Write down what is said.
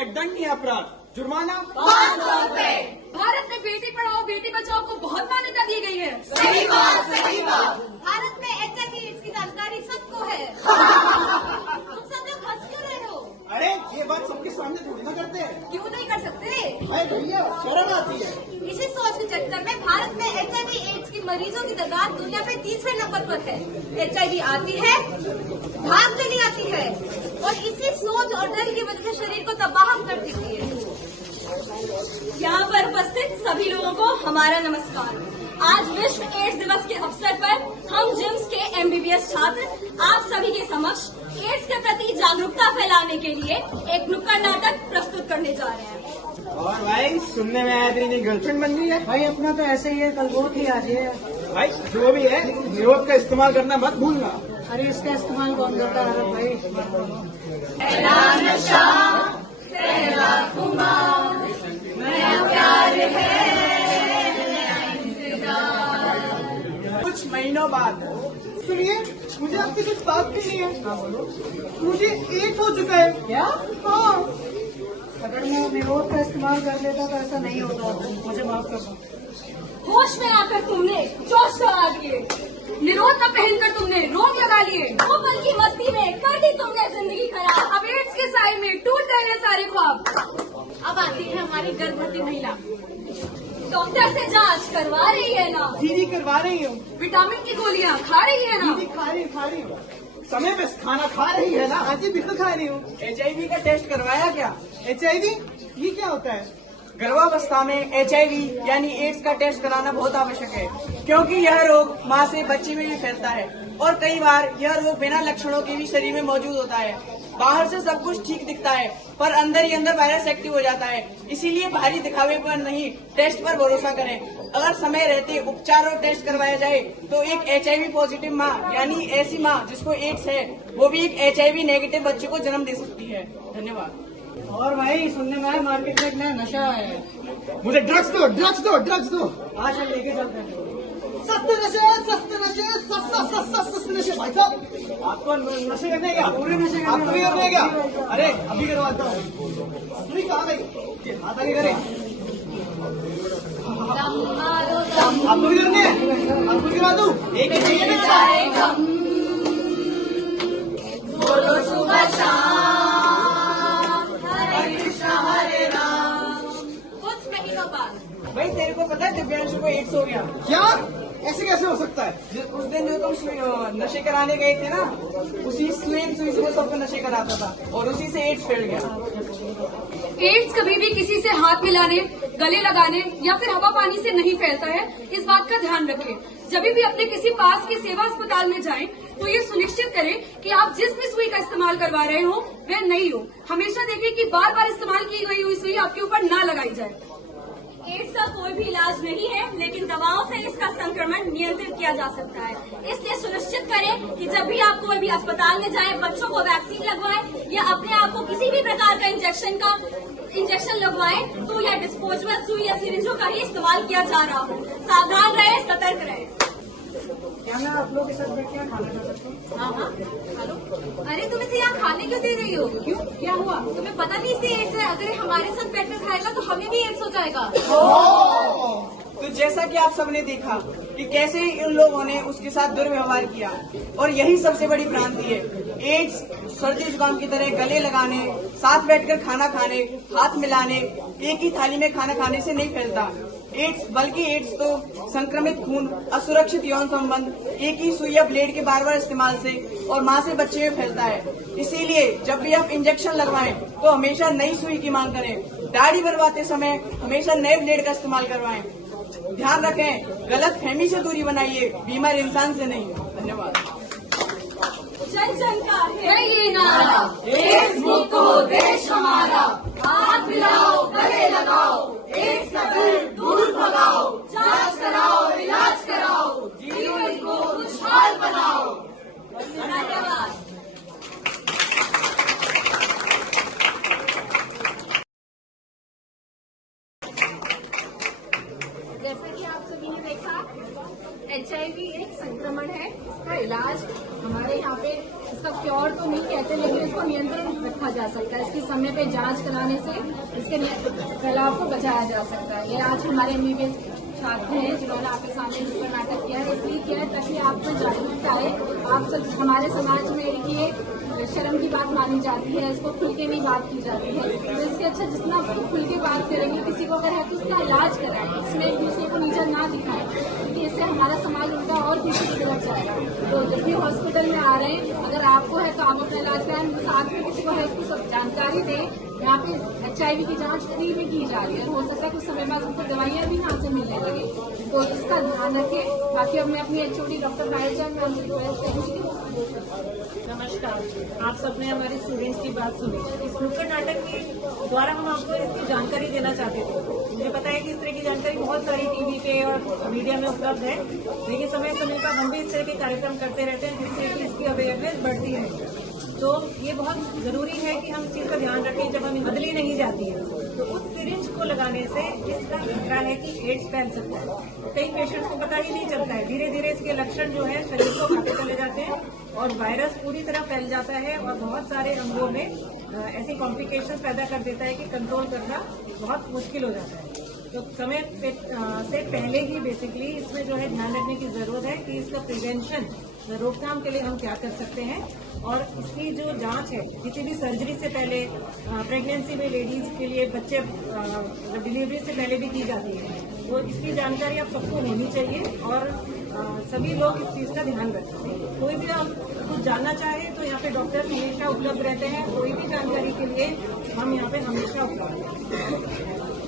है दंडनीय अपराध, जुर्माना 500 रुपए। भारत में बेटी पढ़ाओ बेटी बचाओ को बहुत मान्यता दी गई है। सही बात, सही बात। भारत में HIV एड्स की जानकारी सबको है। तुम सब लोग हंस क्यों रहे हो? अरे ये बात सबके सामने थोड़ी ना करते हैं। क्यों नहीं कर सकते? अरे भैया शर्म आती है। इसी सोच के चक्कर में भारत में HIV एड्स के मरीजों की तादाद दुनिया में 3रे नंबर पर है। HIV आती है, भाग चली आती है और इसी सोच और डर की वजह से शरीर को तबाह कर देती है। यहाँ पर उपस्थित सभी लोगों को हमारा नमस्कार। आज विश्व एड्स दिवस के अवसर पर हम जिम्स के MBBS छात्र आप सभी के समक्ष एड्स के प्रति जागरूकता फैलाने के लिए एक नुक्कड़ नाटक प्रस्तुत करने जा रहे हैं। और भाई सुनने में आया तेरी गर्लफ्रेंड बन गई है। भाई अपना तो ऐसे ही है, कल बहुत ही आज है। भाई जो भी है निरोध का इस्तेमाल करना मत भूलना। अरे इसका इस्तेमाल कौन करता है भाई? पहला नशा, पहला खुमार, नया प्यार है, नया इंतजार। कुछ महीनों बाद सुनिए, मुझे आपसे कुछ बात करनी है। मुझे एड्स हो चुका है। क्या? हाँ। अगर मैं निरोध का इस्तेमाल कर लेता तो ऐसा नहीं होता। मुझे माफ कर दो। होश में आकर तुमने जोश गवा दिए, निरोध न पहनकर तुमने रोग लगा लिए, वो पल की मस्ती में कर दी तुमने जिंदगी खराब। अब एड्स के साए में टूट गए हैं सारे ख्वाब। अब आती है हमारी गर्भवती महिला। डॉक्टर से जांच करवा रही है ना? दीदी करवा रही हूँ। विटामिन की गोलियां खा रही है ना? दीदी खा रही हूँ। समय पे खाना खा रही है ना? हाँ जी बिल्कुल खा रही हूँ। HIV का टेस्ट करवाया क्या? HIV ये क्या होता है? गर्भावस्था में HIV यानी एड्स का टेस्ट कराना बहुत आवश्यक है, क्योंकि यह रोग माँ से बच्चे में भी फैलता है और कई बार यह रोग बिना लक्षणों के भी शरीर में मौजूद होता है। बाहर से सब कुछ ठीक दिखता है पर अंदर ही अंदर वायरस एक्टिव हो जाता है। इसीलिए भारी दिखावे पर नहीं, टेस्ट पर भरोसा करें। अगर समय रहते उपचार और टेस्ट करवाया जाए तो एक HIV पॉजिटिव माँ यानी ऐसी माँ जिसको एड्स है वो भी एक HIV नेगेटिव बच्चे को जन्म दे सकती है। धन्यवाद। और भाई सुनने में आया मार्केट में एक नया नशा है। मुझे ड्रग्स दो, ड्रग्स दो, ड्रग्स दो। आज हम लेके चलते हैं। सस्ते नशे, सस्ते नशे, सस्ते नशे। भाई साहब आपको नशे करने क्या? पूरे नशे करने आपको भी करने क्या? अरे अभी करवाता हूँ। सुनी कहाँ गई? हाथ आगे करें। आपको भी करने हैं? आपको भी करवा दूँ? एक ही चाहिए ना? बोलो सुबह शाम, हरे कृष्णा हरे राम। कुछ महीनों बाद भाई तेरे को पता है दिव्यांशु को एड्स हो गया? क्या? ऐसे कैसे हो सकता है? उस दिन जो तुम नशे कराने गए थे ना, उसी सुई से वो सबको नशे कराता था और उसी से एड्स फैल गया। एड्स कभी भी किसी से हाथ मिलाने, गले लगाने या फिर हवा पानी से नहीं फैलता है, इस बात का ध्यान रखें। जब भी अपने किसी पास के सेवा अस्पताल में जाएं, तो ये सुनिश्चित करें कि आप जिस भी सुई का इस्तेमाल करवा रहे हो वह नई हो। हमेशा देखें कि बार बार इस्तेमाल की गई हुई सुई आपके ऊपर न लगाई जाए। एड्स का कोई भी इलाज नहीं है, लेकिन दवाओं से इसका संक्रमण नियंत्रित किया जा सकता है। इसलिए सुनिश्चित करें कि जब भी आप कोई भी अस्पताल में जाएं, बच्चों को वैक्सीन लगवाएं या अपने आप को किसी भी प्रकार का इंजेक्शन लगवाएं तो या डिस्पोजेबल सुई या सिरिंजों का ही इस्तेमाल किया जा रहा हो। सावधान रहें, सतर्क रहें। क्या मैं आप लोग के साथ बैठ के खाना खा सकता हूँ? हाँ हाँ हेलो। अरे तुम इसे यहाँ खाने क्यों दे रही हो? क्यों, क्या हुआ? तुम्हें पता नहीं इसे एड्स है? अगर ये हमारे साथ बैठकर खाएगा तो हमें भी एड्स हो जाएगा। तो जैसा कि आप सबने देखा कि कैसे इन लोगों ने उसके साथ दुर्व्यवहार किया और यही सबसे बड़ी भ्रांति है। एड्स सर्दी जुकाम की तरह गले लगाने, साथ बैठकर खाना खाने, हाथ मिलाने, एक ही थाली में खाना खाने से नहीं फैलता। बल्कि एड्स तो संक्रमित खून, असुरक्षित यौन संबंध, एक ही सुई या ब्लेड के बार बार इस्तेमाल से और माँ से बच्चे में फैलता है। इसीलिए जब भी आप इंजेक्शन लगवाएं तो हमेशा नई सुई की मांग करें। दाढ़ी बनवाते समय हमेशा नए ब्लेड का इस्तेमाल करवाएं। ध्यान रखें, गलत फहमी से दूरी बनाइए, बीमार इंसान से नहीं। धन्यवाद। जन जन का है ये नारा, एड्स मुक्त हो देश हमारा। हाथ मिलाओ, गले लगाओ, एड्स का डर दूर भगाओ। जांच कराओ, इलाज कराओ, जीवन को खुशहाल बनाओ। धन्यवाद। जैसा कि आप सभी ने देखा, HIV एक संक्रमण है। इसका इलाज हमारे यहाँ पे, इसका क्योर तो नहीं कहते, लेकिन इसको नियंत्रण रखा जा सकता है। इसकी समय पे जांच कराने से इसके फैलाव को बचाया जा सकता है। ये आज हमारे MBBS छात्र हैं जिन्होंने आपके सामने नुक्कड़ नाटक किया है, इसलिए किया है ताकि आपको जागरूकता आए। आप सब हमारे समाज में ये शर्म की बात मानी जाती है, इसको खुल के नहीं बात की जाती है, तो इससे अच्छा जितना खुल के बात करेंगे, किसी को अगर है तो उसका इलाज कराएं, इसमें एक दूसरे को नीचा ना दिखाएं, क्योंकि इससे हमारा समाज उनका और पीछे की तरफ जाएगा। तो जब भी हॉस्पिटल में आ रहे हैं, अगर आपको है तो आप अपना इलाज कराएं, साथ में किसी को है उसको सब जानकारी दें। यहाँ पे HIV की जांच फ्री में की जा रही है, हो सकता है कुछ समय बाद उनको दवाइयाँ भी यहाँ से मिलने लगे, तो इसका ध्यान रखें। बाकी अब मैं अपनी HOD डॉक्टर पायल जान मैं उनसे रिक्वेस्ट करूँगी। नमस्कार, आप सबने हमारे स्टूडेंट्स की बात सुनी। इस नुक्कड़ नाटक के द्वारा हम आपको इसकी जानकारी देना चाहते थे। मुझे पता है कि इस तरह की जानकारी बहुत सारी टीवी पे और मीडिया में उपलब्ध है, लेकिन समय समय पर हम भी इस तरह के कार्यक्रम करते रहते हैं जिससे कि इसकी अवेयरनेस बढ़ती है। तो ये बहुत जरूरी है कि हम इस चीज का ध्यान रखें जब हम बदली नहीं जाती है, तो उस सिरिंज को लगाने से इसका खतरा है कि एड्स फैल सकता है। कई पेशेंट्स को पता ही नहीं चलता है, धीरे धीरे इसके लक्षण जो है शरीर को खाते चले जाते हैं और वायरस पूरी तरह फैल जाता है और बहुत सारे अंगों में ऐसी कॉम्प्लिकेशंस पैदा कर देता है कि कंट्रोल करना बहुत मुश्किल हो जाता है। तो समय से पहले ही बेसिकली इसमें जो है ध्यान रखने की जरूरत है कि इसका प्रिवेंशन, रोकथाम के लिए हम क्या कर सकते हैं, और इसकी जो जांच है किसी भी सर्जरी से पहले, प्रेगनेंसी में लेडीज के लिए, बच्चे डिलीवरी से पहले भी की जाती है, तो इसकी जानकारी आप सबको होनी चाहिए और सभी लोग इस चीज का ध्यान रखें। कोई भी आप कुछ जानना चाहे तो यहाँ पे डॉक्टर हमेशा उपलब्ध रहते हैं, कोई भी जानकारी के लिए हम यहाँ पे हमेशा उपलब्ध हैं।